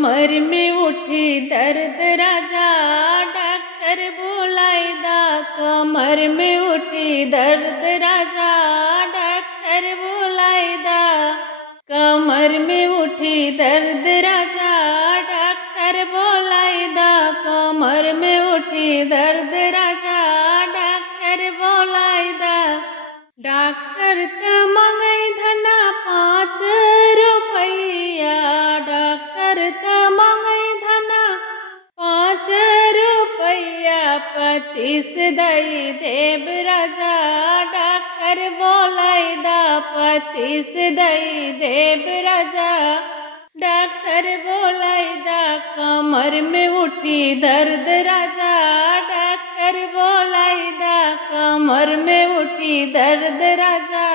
कमर में उठी दर्द राजा डॉक्टर बुलाईदा। कमर में उठी दर्द राजा डॉक्टर बुलाईदा। कमर में उठी दर्द राजा डॉक्टर बुलाईदा। कमर में उठी दर्द राजा डॉक्टर बुलाईदा। डॉक्टर त मंगई धना 5 रुपया। डॉक्टर त मंगई धना 5 रुपया। 25 दई देव राजा डॉक्टर बोलाईदा। 25 दई देव राजा डॉक्टर बोलाईदा। कमर में उठी दर्द राजा डॉक्टर बोलाईदा। कमर में उठी दर्द राजा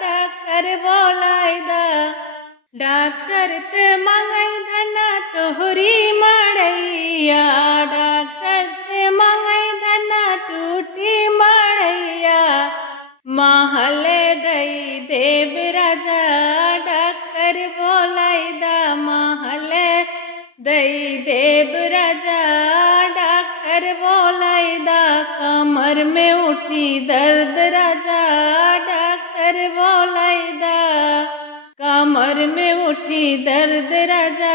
डॉक्टर बोलाईदा। डॉक्टर ते मंगई धना तोहरी मड़ैया। डॉक्टर ते मंगई धना टूटी मड़ैया। महल दई देव राजा डॉक्टर बोलाईदा। महल दई देव राजा डॉक्टर बोलाईदा। कमर में उठी दर्द राजा डॉक्टर बोलाईदा। कमर में उठी दर्द राजा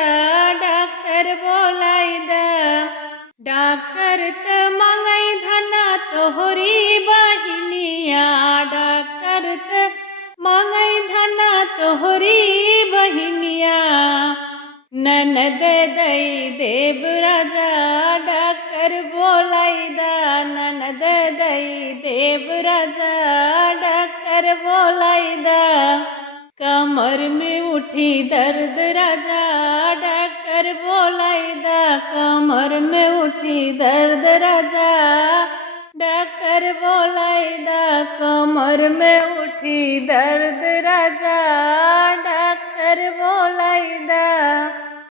डॉक्टर बोलाईदा। डॉक्टर त मंगई धना तोहरी बहिनिया। डॉक्टर त मंगई धना तोहरी बहिनिया। ननद दई देव राजा डॉक्टर बोलाईदा। ननद दई देव राजा डॉक्टर बोलाईदा। कमर में उठी दर्द राजा डॉक्टर बोलाईदा। कमर में उठी दर्द राजा डॉक्टर बोलाईदा। कमर में उठी दर्द राजा डॉक्टर